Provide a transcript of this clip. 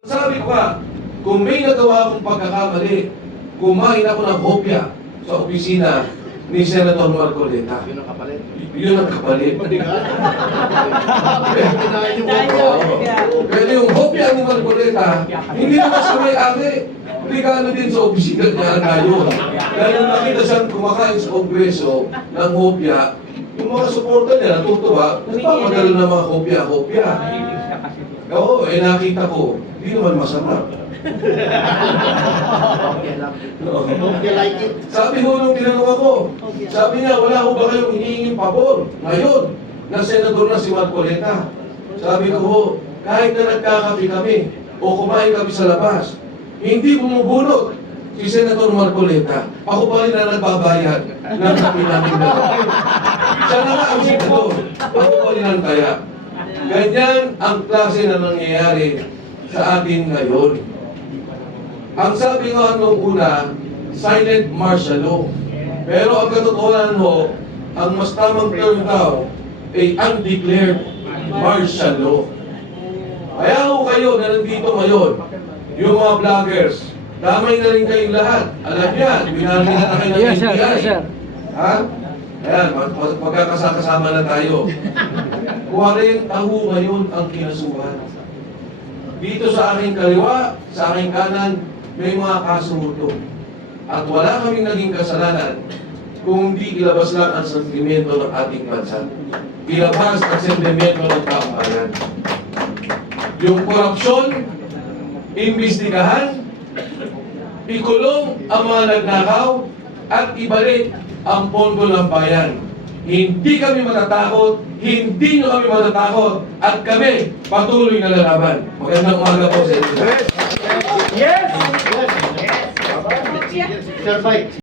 Sabi ko nga, kung may nagawa akong pagkakamali, kumain ako ng hopya sa opisina ni Senator Marcoleta. Yun ang kapalit. Yun ang kapalit. Kinain yung Pero yung hopya ni Marcoleta, hindi naman sa may-ari. Regalo din sa opisina niya ngayon. Dahil nung nakita siyang kumakain sa kongreso ng hopya, yung mga suporta niya natutuwa, nagpapadala ng mga hopya-hopya. Oo, nakita ko, hindi naman masarap. Okay, like it. Sabi ho nung tinanong ako, sabi niya, wala ho ba kayong hinihinging pabor ngayon na senador na si Marcoleta? Sabi ko ho, kahit na nagkakapi kami o kumain kami sa labas, hindi bumubunot si Senator Marcoleta. Ako pa rin na nagbabayad ng kapi namin dalawa. Siya na nga ang senador. Ako pa rin ang kaya. Ganyan ang klase na nangyayari sa atin ngayon. Ang sabi nga nung una, silent martial law. Pero ang katotohanan ho, ang mas tamang term daw ay undeclared martial law. Kaya ho kayo na nandito ngayon, yung mga vloggers, damay na rin kayong lahat. Alam yan, binaril na kayo ng NBI. Yes, sir. Ha? Ayan, magkakasama na tayo. 40 taho ngayon ang kinasuhan. Dito sa aking kaliwa, sa aking kanan, may mga kasuto. At wala kaming naging kasalanan kung hindi ilabas lang ang sentimento ng ating bansa. Ilabas ang sentimento ng taong bayan. Yung korupsyon, imbestigahan, ikulong ang mga nagnakaw, at ibalik ang pondo ng bayan. Hindi kami matatakot, hindi nyo kami matatakot, at kami patuloy na lalaban. Magandang umaga po sa inyo. Yes! Sir Mike.